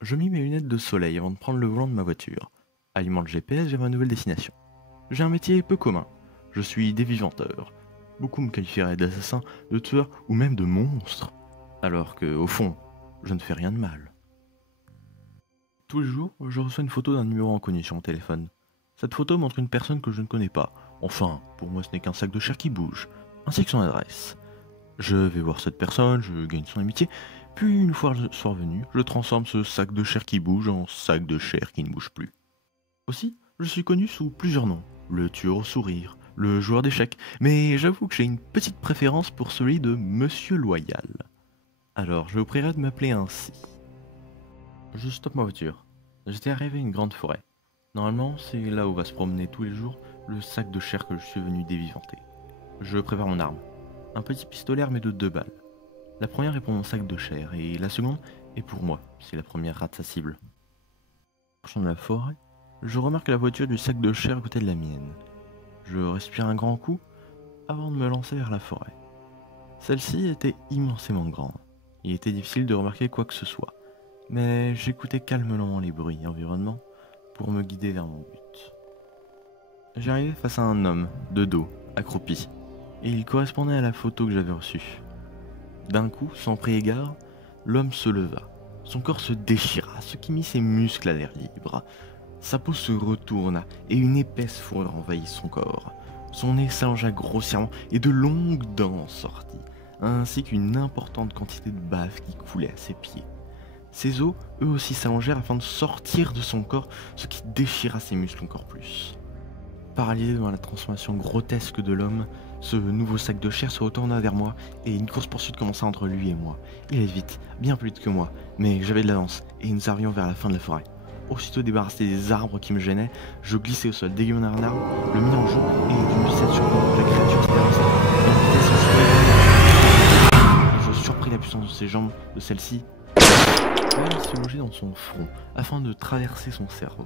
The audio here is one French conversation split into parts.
Je mis mes lunettes de soleil avant de prendre le volant de ma voiture. Allumant le GPS vers ma nouvelle destination. J'ai un métier peu commun. Je suis dévivanteur. Beaucoup me qualifieraient d'assassin, de tueur ou même de monstre. Alors que, au fond, je ne fais rien de mal. Tous les jours, je reçois une photo d'un numéro inconnu sur mon téléphone. Cette photo montre une personne que je ne connais pas. Enfin, pour moi ce n'est qu'un sac de chair qui bouge, ainsi que son adresse. Je vais voir cette personne, je gagne son amitié, puis une fois le soir venu, je transforme ce sac de chair qui bouge en sac de chair qui ne bouge plus. Aussi, je suis connu sous plusieurs noms. Le tueur au sourire, le joueur d'échecs, mais j'avoue que j'ai une petite préférence pour celui de Monsieur Loyal. Alors, je vous prierai de m'appeler ainsi. Je stoppe ma voiture. J'étais arrivé à une grande forêt. Normalement, c'est là où va se promener tous les jours le sac de chair que je suis venu dévivanter. Je prépare mon arme. Un petit pistolet armé de 2 balles. La première est pour mon sac de chair et la seconde est pour moi, si la première rate sa cible. En marchant dans la forêt, je remarque la voiture du sac de chair à côté de la mienne. Je respire un grand coup avant de me lancer vers la forêt. Celle-ci était immensément grande. Il était difficile de remarquer quoi que ce soit, mais j'écoutais calmement les bruits environnants pour me guider vers mon but. J'arrivais face à un homme, de dos, accroupi, et il correspondait à la photo que j'avais reçue. D'un coup, sans prier égard, l'homme se leva. Son corps se déchira, ce qui mit ses muscles à l'air libre. Sa peau se retourna et une épaisse fourrure envahit son corps. Son nez s'allongea grossièrement et de longues dents en sortirent, ainsi qu'une importante quantité de bave qui coulait à ses pieds. Ses os, eux aussi, s'allongèrent afin de sortir de son corps, ce qui déchira ses muscles encore plus. Paralysé devant la transformation grotesque de l'homme, ce nouveau sac de chair se retourna vers moi et une course-poursuite commença entre lui et moi. Il allait vite, bien plus vite que moi, mais j'avais de l'avance et nous arrivions vers la fin de la forêt. Aussitôt débarrassé des arbres qui me gênaient, je glissai au sol, dégaiai un arbre, le mis en joue et d'une vitesse surprenante, la créature s'était avancée à une vitesse supérieure. Je surpris la puissance de ses jambes, de celle-ci, elle se logeait dans son front afin de traverser son cerveau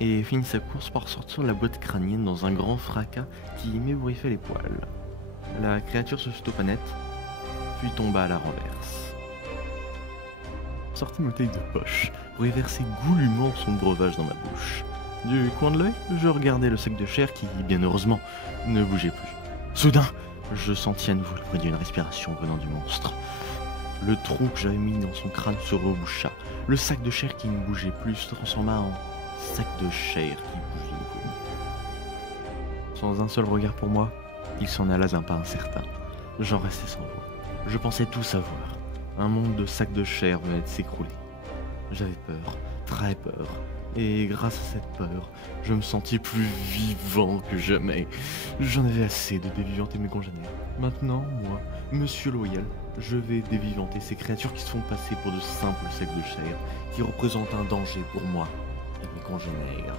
et finit sa course par sortir de la boîte crânienne dans un grand fracas qui m'ébouriffait les poils. La créature se stoppa net, puis tomba à la renverse. Sortis ma bouteille de poche pour y verser goulûment son breuvage dans ma bouche. Du coin de l'œil, je regardais le sac de chair qui, bien heureusement, ne bougeait plus. Soudain, je sentis à nouveau le bruit d'une respiration venant du monstre. Le trou que j'avais mis dans son crâne se reboucha. Le sac de chair qui ne bougeait plus se transforma en sac de chair qui bouge de nouveau. Sans un seul regard pour moi, il s'en alla d'un pas incertain. J'en restais sans voix. Je pensais tout savoir. Un monde de sacs de chair venait de s'écrouler. J'avais peur, très peur. Et grâce à cette peur, je me sentis plus vivant que jamais. J'en avais assez de dévivanter mes congénères. Maintenant, moi, Monsieur Loyal, je vais dévivanter ces créatures qui se font passer pour de simples sacs de chair, qui représentent un danger pour moi et mes congénères.